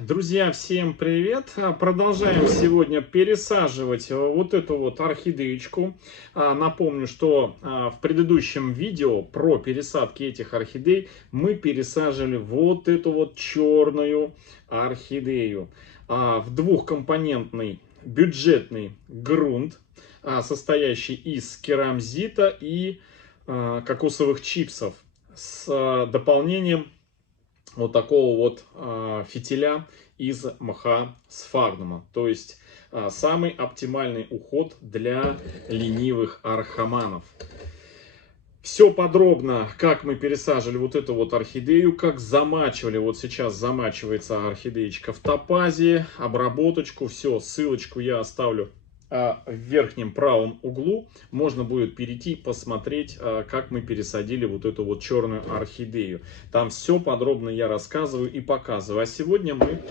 Друзья, всем привет! Продолжаем сегодня пересаживать вот эту вот орхидеечку. Напомню, что в предыдущем видео про пересадки этих орхидей мы пересаживали вот эту вот черную орхидею в двухкомпонентный бюджетный грунт, состоящий из керамзита и кокосовых чипсов с дополнением вот такого вот фитиля из мха сфагнума. То есть самый оптимальный уход для ленивых архаманов. Все подробно, как мы пересаживали вот эту вот орхидею, как замачивали. Вот сейчас замачивается орхидеечка в топазе, обработочку. Все, ссылочку я оставлю в верхнем правом углу. Можно будет перейти, посмотреть, как мы пересадили вот эту вот черную орхидею. Там все подробно я рассказываю и показываю. А сегодня мы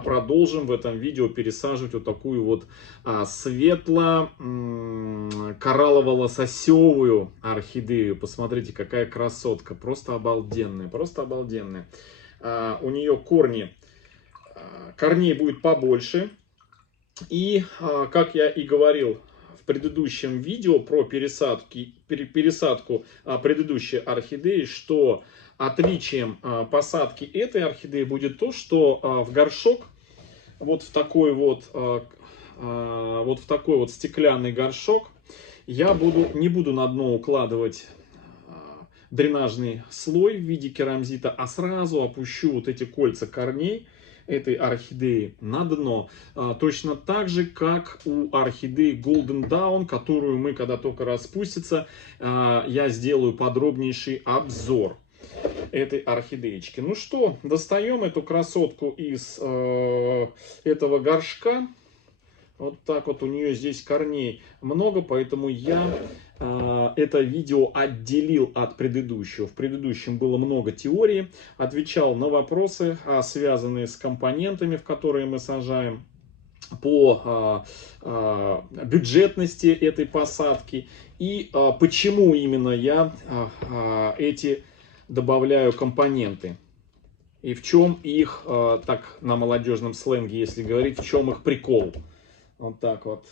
продолжим в этом видео пересаживать вот такую вот светло-кораллово-лососевую орхидею. Посмотрите, какая красотка. Просто обалденная. Просто обалденная. У нее корней будет побольше. И, как я и говорил в предыдущем видео про пересадку предыдущей орхидеи, что отличием посадки этой орхидеи будет то, что в горшок, вот в такой вот стеклянный горшок, я не буду на дно укладывать дренажный слой в виде керамзита, а сразу опущу вот эти кольца корней этой орхидеи на дно. Точно так же, как у орхидеи Golden Dawn, которую мы, когда только распустится, я сделаю подробнейший обзор этой орхидеечки. Ну что, достаем эту красотку из этого горшка. Вот так вот, у нее здесь корней много, поэтому я это видео отделил от предыдущего. В предыдущем было много теории, отвечал на вопросы, связанные с компонентами, в которые мы сажаем, по бюджетности этой посадки и почему именно я эти добавляю компоненты. И в чем их, так на молодежном сленге, если говорить, в чем их прикол. Вот так вот.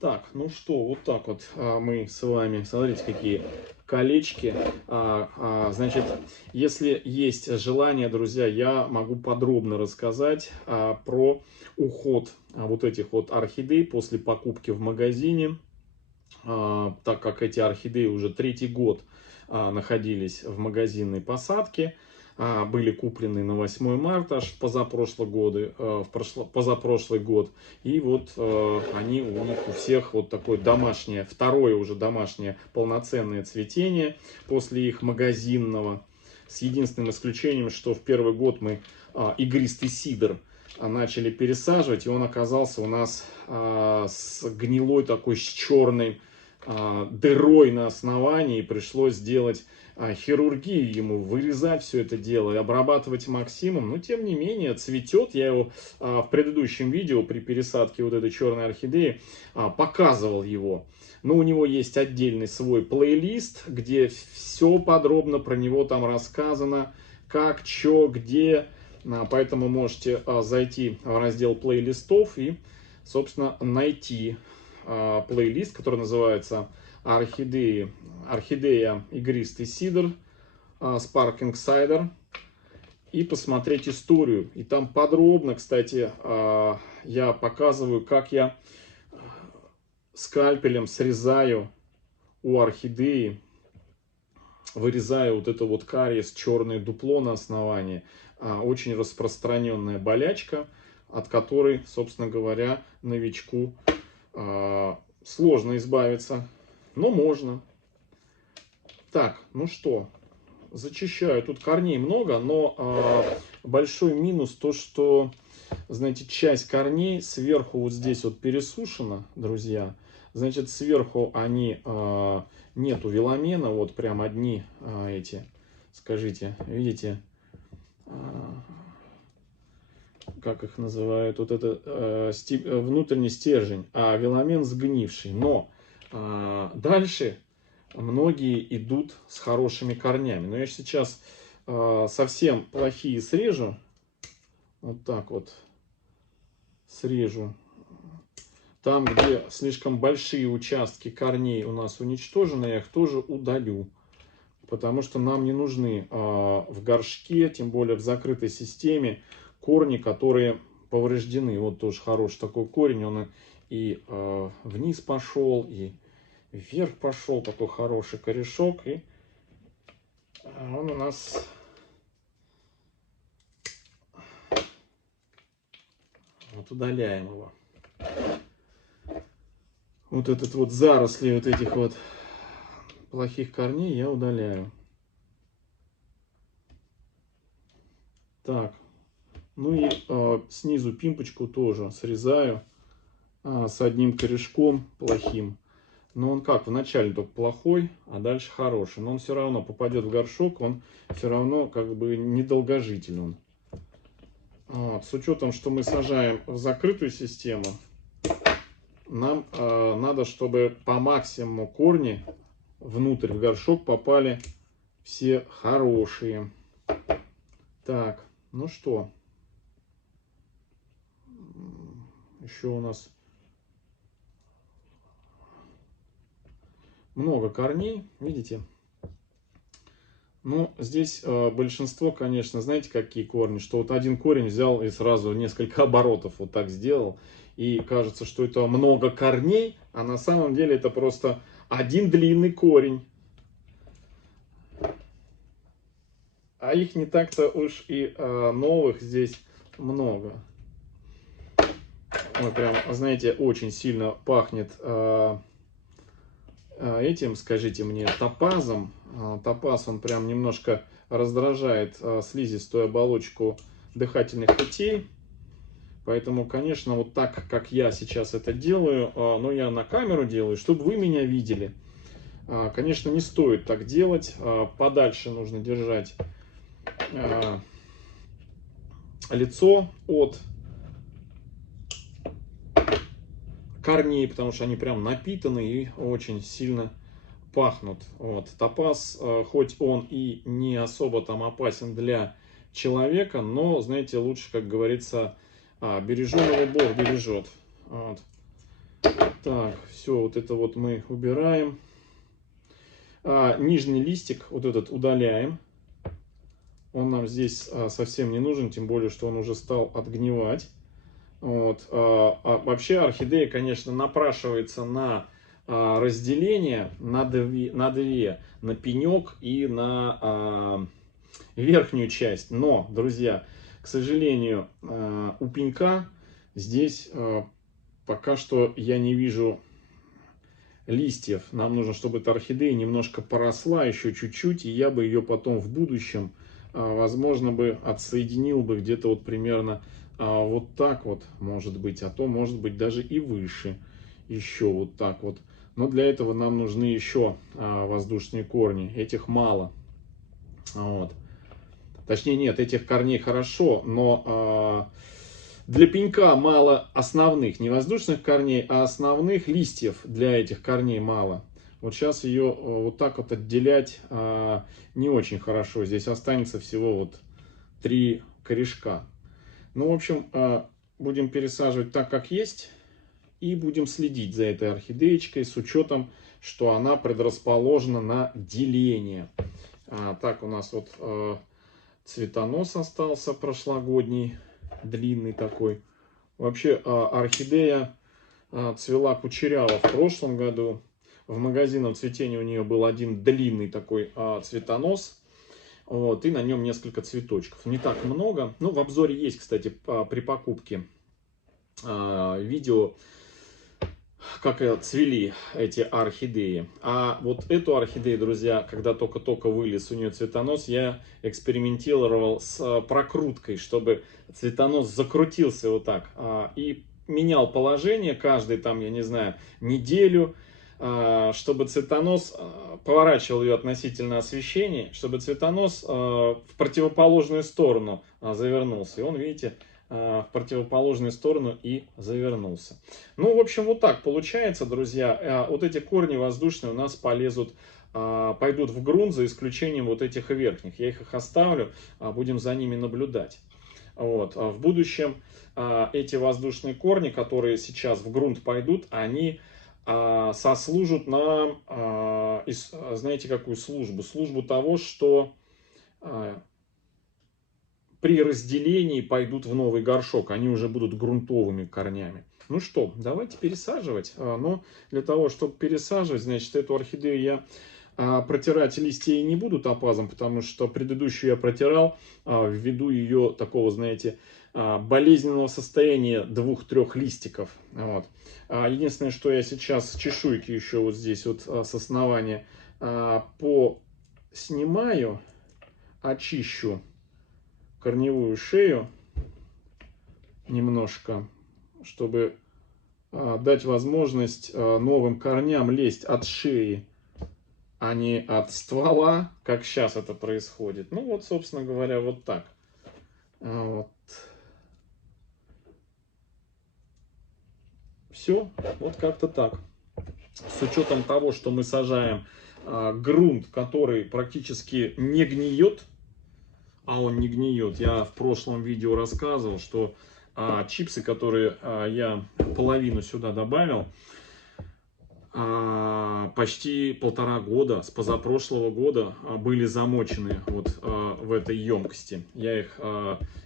Так, ну что, вот так вот мы с вами, смотрите, какие колечки. Значит, если есть желание, друзья, я могу подробно рассказать про уход вот этих вот орхидей после покупки в магазине, так как эти орхидеи уже третий год находились в магазинной посадке. Были куплены на 8 марта, аж позапрошлый год. И вот они у них у всех вот такое домашнее, второе уже домашнее полноценное цветение после их магазинного. С единственным исключением, что в первый год мы игристый сидр начали пересаживать, и он оказался у нас с гнилой такой, с черной дырой на основании, и пришлось сделать хирургию ему, вырезать все это дело и обрабатывать максимум. Но тем не менее цветет. Я его в предыдущем видео при пересадке вот этой черной орхидеи показывал его. Но у него есть отдельный свой плейлист, где все подробно про него там рассказано, как, что, где. Поэтому можете зайти в раздел плейлистов и, собственно, найти плейлист, который называется орхидея игристый сидр, Sparkling Cider, и посмотреть историю. И там подробно, кстати, я показываю, как я скальпелем срезаю у орхидеи, вырезаю вот это вот кариес, черное дупло на основании. Очень распространенная болячка, от которой, собственно говоря, новичку сложно избавиться, но можно. Так, ну что, зачищаю. Тут корней много, но большой минус то, что, знаете, часть корней сверху вот здесь вот пересушена, друзья. Значит, сверху они нету веломена, вот прям одни эти, скажите, видите, как их называют, вот это внутренний стержень, а веломен сгнивший. Но дальше многие идут с хорошими корнями. Но я сейчас совсем плохие срежу. Вот так вот срежу. Там, где слишком большие участки корней у нас уничтожены, я их тоже удалю. Потому что нам не нужны в горшке, тем более в закрытой системе, корни, которые повреждены. Вот тоже хороший такой корень, он и вниз пошел, и вверх пошел, такой хороший корешок. И он у нас вот удаляем его. Вот этот вот заросли вот этих вот плохих корней я удаляю. Так, ну и снизу пимпочку тоже срезаю с одним корешком плохим. Но он как, вначале только плохой, а дальше хороший. Но он все равно попадет в горшок, он все равно как бы недолгожитель он. Вот. С учетом, что мы сажаем в закрытую систему, нам надо, чтобы по максимуму корни внутрь в горшок попали все хорошие. Так, ну что, еще у нас много корней, видите? Ну, здесь большинство, конечно, знаете, какие корни? Что вот один корень взял и сразу несколько оборотов вот так сделал. И кажется, что это много корней, а на самом деле это просто один длинный корень. А их не так-то уж и новых здесь много. Ой, прям, знаете, очень сильно пахнет этим, скажите мне, топазом. Топаз, он прям немножко раздражает слизистую оболочку дыхательных путей. Поэтому, конечно, вот так, как я сейчас это делаю, но я на камеру делаю, чтобы вы меня видели. Конечно, не стоит так делать. Подальше нужно держать лицо от корней, потому что они прям напитаны и очень сильно пахнут. Вот. Топаз, хоть он и не особо там опасен для человека, но, знаете, лучше, как говорится, береженого Бог бережет. Вот. Так, все, вот это вот мы убираем. Нижний листик, вот этот, удаляем. Он нам здесь совсем не нужен, тем более, что он уже стал отгнивать. Вот. Вообще орхидея, конечно, напрашивается на разделение на две, на пенек и на верхнюю часть. Но, друзья, к сожалению, у пенька здесь пока что я не вижу листьев. Нам нужно, чтобы эта орхидея немножко поросла еще чуть-чуть, и я бы ее потом в будущем, возможно, бы отсоединил бы где-то вот примерно вот так вот, может быть, а то, может быть, даже и выше, еще вот так вот. Но для этого нам нужны еще воздушные корни, этих мало. Вот. Точнее, нет, этих корней хорошо, но для пенька мало основных, не воздушных корней, а основных листьев для этих корней мало. Вот сейчас ее вот так вот отделять не очень хорошо. Здесь останется всего вот 3 корешка. Ну, в общем, будем пересаживать так, как есть. И будем следить за этой орхидеечкой с учетом, что она предрасположена на деление. Так, у нас вот цветонос остался прошлогодний, длинный такой. Вообще орхидея цвела кучеряво в прошлом году. В магазинном цветении у нее был один длинный такой цветонос. Вот, и на нем несколько цветочков. Не так много. Ну, в обзоре есть, кстати, при покупке видео, как цвели эти орхидеи. А вот эту орхидею, друзья, когда только-только вылез у нее цветонос, я экспериментировал с прокруткой, чтобы цветонос закрутился вот так. И менял положение каждый там, я не знаю, неделю, чтобы цветонос, поворачивал ее относительно освещения, чтобы цветонос в противоположную сторону завернулся. И он, видите, в противоположную сторону и завернулся. Ну, в общем, вот так получается, друзья. Вот эти корни воздушные у нас полезут, пойдут в грунт, за исключением вот этих верхних. Я их оставлю, будем за ними наблюдать. Вот. А в будущем эти воздушные корни, которые сейчас в грунт пойдут, они сослужат нам, знаете, какую службу? Службу того, что при разделении пойдут в новый горшок, они уже будут грунтовыми корнями. Ну что, давайте пересаживать. Но для того, чтобы пересаживать, значит, эту орхидею я протирать листья не буду топазом, потому что предыдущую я протирал ввиду ее такого, знаете, болезненного состояния 2-3 листиков. Вот. Единственное, что я сейчас чешуйки еще вот здесь вот с основания снимаю, очищу корневую шею немножко, чтобы дать возможность новым корням лезть от шеи, а не от ствола, как сейчас это происходит. Ну вот, собственно говоря, вот так. Вот. Все, вот как-то так. С учетом того, что мы сажаем грунт, который практически не гниет, а он не гниет. Я в прошлом видео рассказывал, что чипсы, которые я половину сюда добавил, почти 1,5 года, с позапрошлого года, были замочены вот в этой емкости. Я их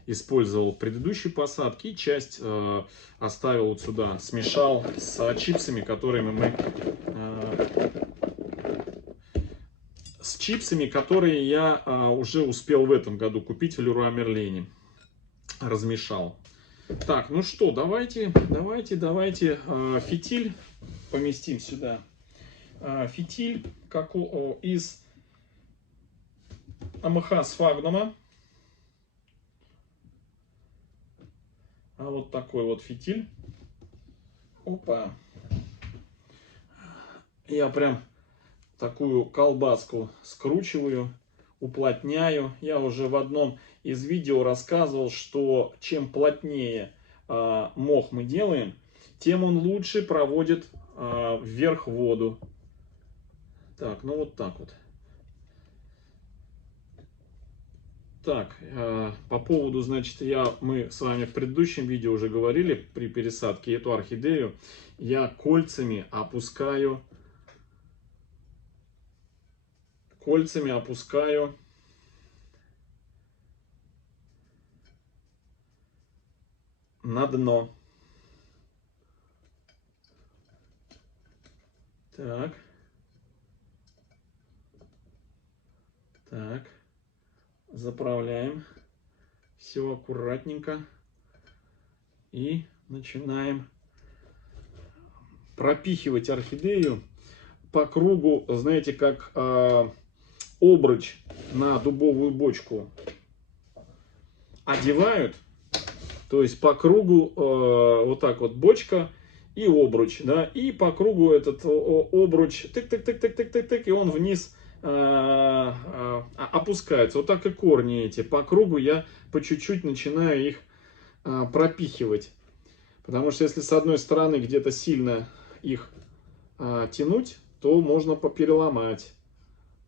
использовал в предыдущей посадке, и часть оставил вот сюда, смешал с чипсами, которые я уже успел в этом году купить в Леруа Мерлене. Размешал. Так, ну что, давайте фитиль поместим сюда. Фитиль из АМХ сфагнума. Вот такой вот фитиль. Опа. Я прям такую колбаску скручиваю, уплотняю. Я уже в одном из видео рассказывал, что чем плотнее мох мы делаем, тем он лучше проводит вверх воду. Так, ну вот так вот. Так, по поводу, значит, мы с вами в предыдущем видео уже говорили, при пересадке эту орхидею я кольцами опускаю на дно. Так. Так. Заправляем. Все аккуратненько. И начинаем пропихивать орхидею по кругу, знаете, как обруч на дубовую бочку одевают. То есть по кругу вот так вот бочка и обруч, да, и по кругу этот обруч тык-тык-тык-тык-тык-тык, и он вниз опускается. Вот так и корни эти. По кругу я по чуть-чуть начинаю их пропихивать. Потому что если с одной стороны где-то сильно их тянуть, то можно попереломать.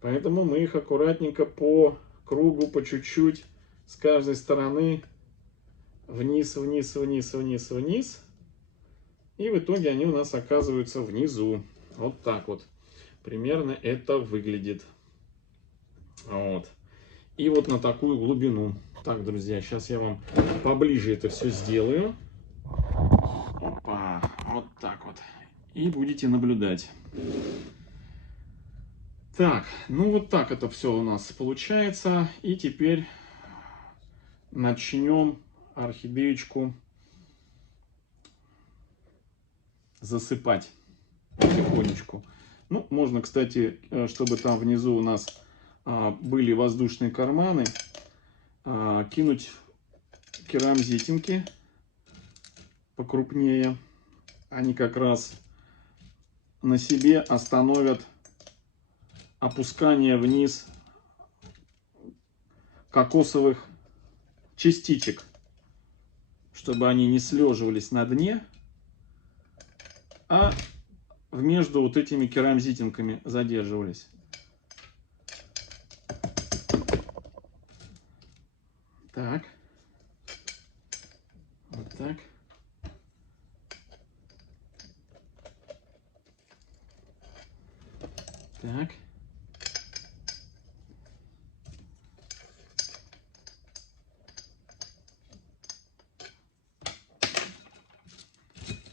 Поэтому мы их аккуратненько по кругу, по чуть-чуть, с каждой стороны вниз, вниз, вниз, вниз, вниз. И в итоге они у нас оказываются внизу. Вот так вот. Примерно это выглядит. Вот. И вот на такую глубину. Так, друзья, сейчас я вам поближе это все сделаю. Опа, вот так вот. И будете наблюдать. Так, ну вот так это все у нас получается. И теперь начнем орхидеечку засыпать потихонечку. Ну, можно, кстати, чтобы там внизу у нас были воздушные карманы, кинуть керамзитинки покрупнее. Они как раз на себе остановят опускание вниз кокосовых частичек, чтобы они не слеживались на дне, а между вот этими керамзитинками задерживались. Так. Так. Так.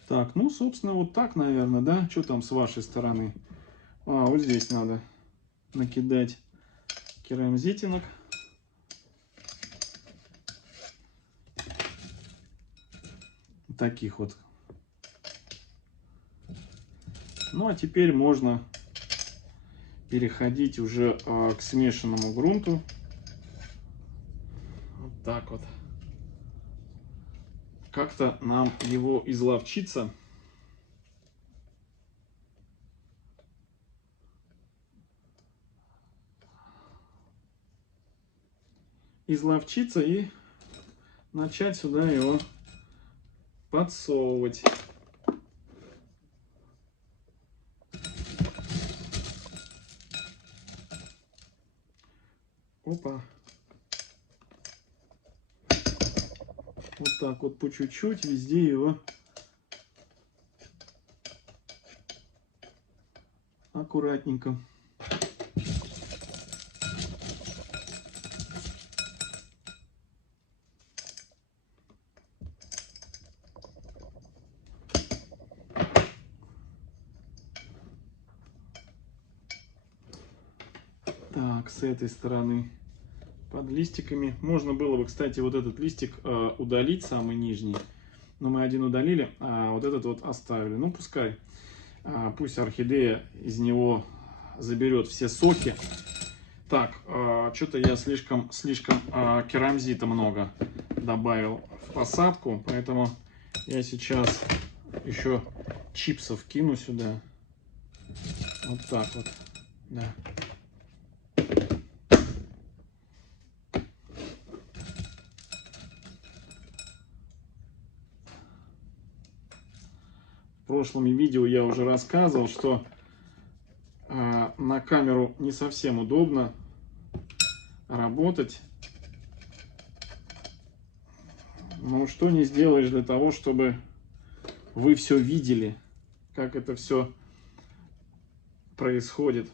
Так, ну, собственно, вот так, наверное, да? Что там с вашей стороны? А, вот здесь надо накидать керамзитинок. Таких вот. Ну, а теперь можно переходить уже к смешанному грунту. Вот так вот. Как-то нам его изловчиться. Изловчиться и начать сюда его подсовывать. Опа. Вот так вот по чуть-чуть везде его аккуратненько. Так, с этой стороны под листиками. Можно было бы, кстати, вот этот листик удалить, самый нижний. Но мы один удалили, а вот этот вот оставили. Ну, пускай. Пусть орхидея из него заберет все соки. Так, что-то я слишком керамзита много добавил в посадку. Поэтому я сейчас еще чипсов кину сюда. Вот так вот. Да. В прошлом видео я уже рассказывал, что на камеру не совсем удобно работать. Ну, что не сделаешь для того, чтобы вы все видели, как это все происходит.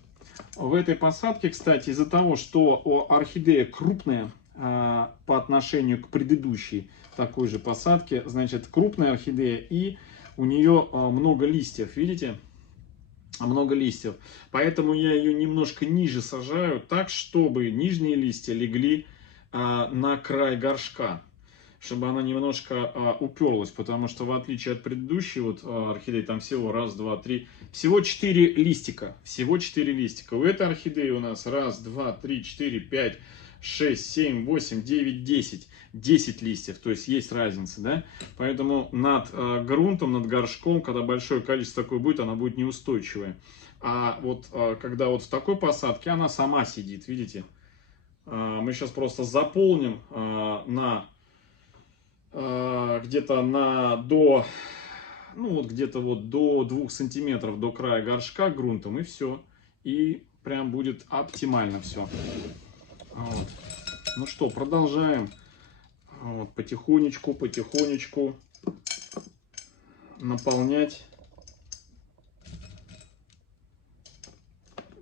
В этой посадке, кстати, из-за того, что орхидея крупная по отношению к предыдущей такой же посадке, значит, крупная орхидея, и у нее много листьев, видите? Много листьев. Поэтому я ее немножко ниже сажаю, так, чтобы нижние листья легли на край горшка, чтобы она немножко уперлась, потому что в отличие от предыдущей вот орхидеи, там всего раз, два, три, всего 4 листика, всего 4 листика. У этой орхидеи у нас раз, два, три, 4, 5, 6, 7, 8, 9, 10. 10 листьев, то есть есть разница, да? Поэтому над грунтом, над горшком, когда большое количество такое будет, она будет неустойчивая. А вот когда вот в такой посадке, она сама сидит, видите? Мы сейчас просто заполним где-то где-то вот до 2 сантиметров до края горшка грунтом, и все. И прям будет оптимально все. Вот. Ну что, продолжаем. Вот, потихонечку наполнять.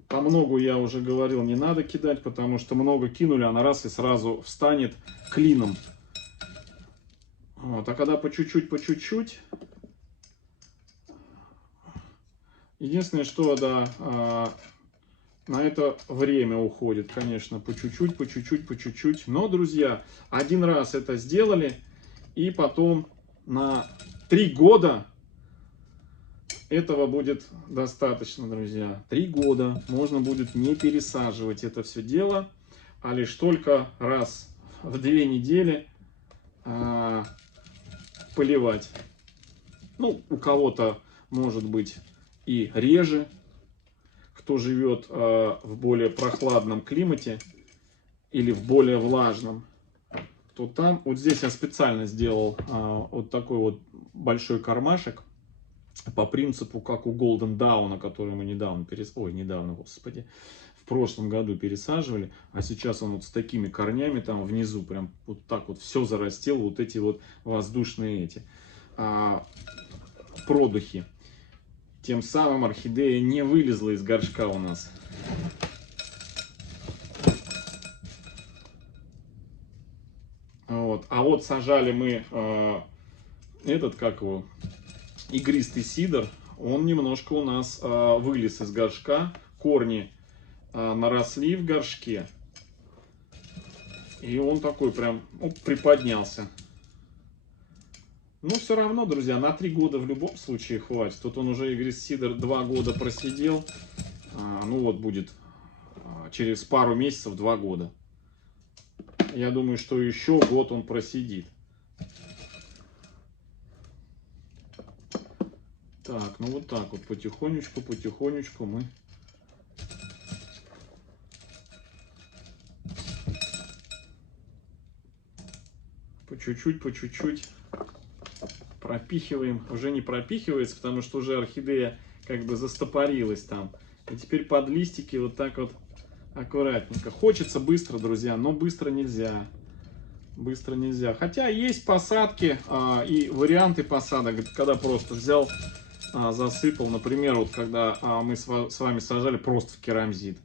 По многу я уже говорил, не надо кидать, потому что много кинули, она раз и сразу встанет клином. Вот, а когда по чуть-чуть, единственное, что, да, на это время уходит, конечно, по чуть-чуть. Но, друзья, один раз это сделали, и потом на 3 года этого будет достаточно, друзья. 3 года можно будет не пересаживать это все дело, а лишь только раз в 2 недели поливать. Ну, у кого-то может быть и реже, кто живет в более прохладном климате или в более влажном, то там, вот здесь я специально сделал вот такой вот большой кармашек по принципу, как у Golden Dawn, который мы недавно прошлом году пересаживали, а сейчас он вот с такими корнями там внизу прям вот так вот все зарастил, вот эти вот воздушные эти продухи. Тем самым орхидея не вылезла из горшка у нас. Вот. А вот сажали мы этот, как его, игристый сидр. Он немножко у нас вылез из горшка. Корни наросли в горшке. И он такой прям приподнялся. Но все равно, друзья, на 3 года в любом случае хватит. Тут он уже игристый сидр 2 года просидел. Ну вот будет через пару месяцев 2 года. Я думаю, что еще год он просидит. Так, ну вот так вот потихонечку, потихонечку мы по чуть-чуть пропихиваем. Уже не пропихивается, потому что уже орхидея как бы застопорилась там. И теперь под листики вот так вот аккуратненько. Хочется быстро, друзья, но быстро нельзя. Быстро нельзя. Хотя есть посадки и варианты посадок, когда просто взял, засыпал. Например, вот когда мы с вами сажали просто в керамзит.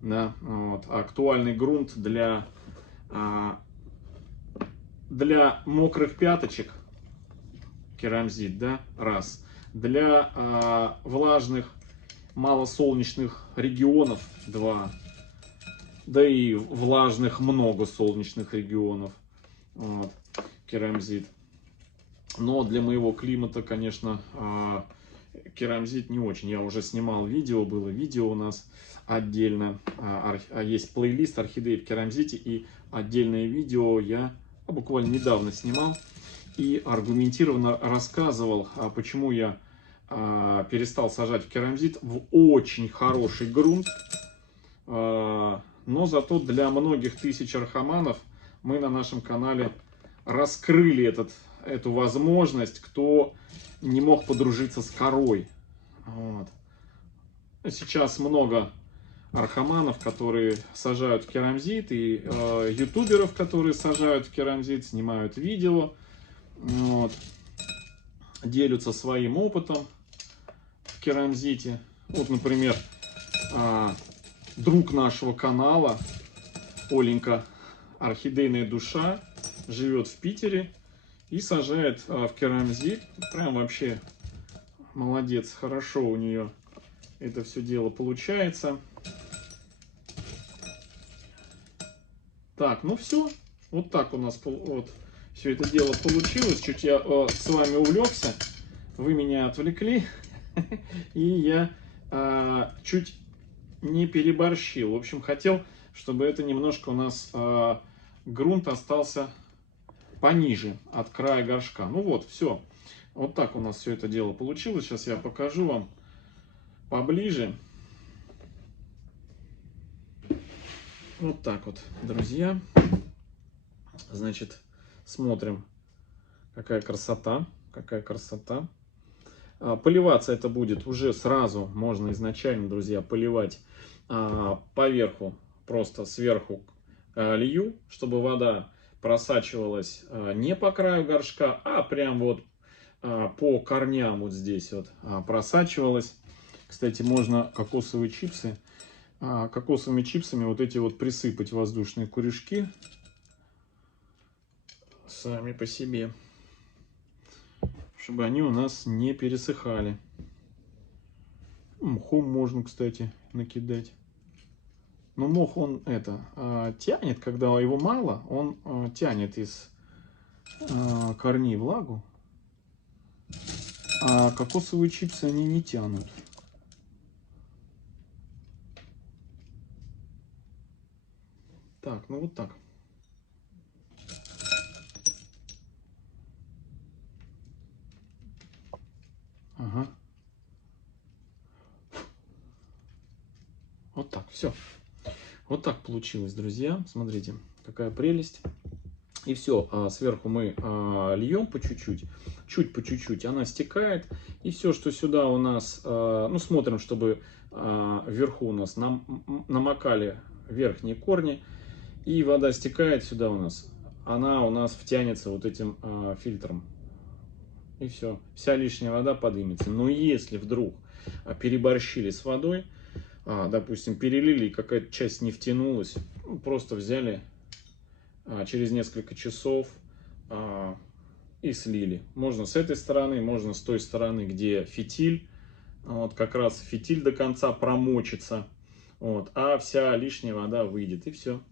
Да, вот, актуальный грунт для мокрых пяточек. Керамзит, да, раз. Для влажных, малосолнечных регионов, 2. Да и влажных много солнечных регионов, вот, керамзит. Но для моего климата, конечно, керамзит не очень. Я уже снимал видео, было видео у нас отдельно. Есть плейлист орхидеи в керамзите, и отдельное видео я буквально недавно снимал. И аргументированно рассказывал, почему я перестал сажать в керамзит в очень хороший грунт. Но зато для многих тысяч архаманов мы на нашем канале раскрыли эту возможность, кто не мог подружиться с корой. Вот. Сейчас много архаманов, которые сажают в керамзит, и ютуберов, которые сажают в керамзит, снимают видео, вот, делятся своим опытом в керамзите. Вот, например, друг нашего канала, Оленька, орхидейная душа, живет в Питере и сажает в керамзит. Прям вообще молодец, хорошо у нее это все дело получается. Так, ну все. Вот так у нас вот все это дело получилось. Чуть я с вами увлекся, вы меня отвлекли, и я чуть не переборщил. В общем, хотел, чтобы это немножко у нас грунт остался пониже от края горшка. Ну вот, все. Вот так у нас все это дело получилось. Сейчас я покажу вам поближе. Вот так вот, друзья. Значит, смотрим, какая красота, какая красота. Поливаться это будет уже сразу, можно изначально, друзья, поливать поверху, просто сверху лью, чтобы вода просачивалась не по краю горшка, а прям вот по корням вот здесь вот просачивалась. Кстати, можно кокосовыми чипсами вот эти вот присыпать воздушные корешки сами по себе, чтобы они у нас не пересыхали. Мхом можно, кстати, накидать. Но мох он тянет, когда его мало, он тянет из корней влагу. А кокосовые чипсы они не тянут. Так, ну вот так. Ага. Вот так, все. Вот так получилось, друзья. Смотрите, какая прелесть. И все, сверху мы льем по чуть-чуть, чуть по чуть-чуть, она стекает. И все, что сюда у нас, ну, смотрим, чтобы вверху у нас намокали верхние корни. И вода стекает сюда у нас, она у нас втянется вот этим фильтром. И все, вся лишняя вода поднимется. Но если вдруг переборщили с водой, допустим, перелили, и какая-то часть не втянулась, ну, просто взяли через несколько часов и слили. Можно с этой стороны, можно с той стороны, где фитиль. Вот как раз фитиль до конца промочится, вот, а вся лишняя вода выйдет, и все.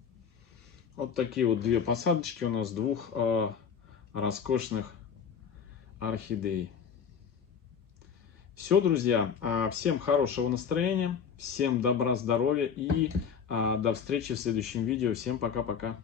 Вот такие вот две посадочки у нас двух роскошных орхидей. Все, друзья, всем хорошего настроения, всем добра, здоровья и до встречи в следующем видео. Всем пока-пока.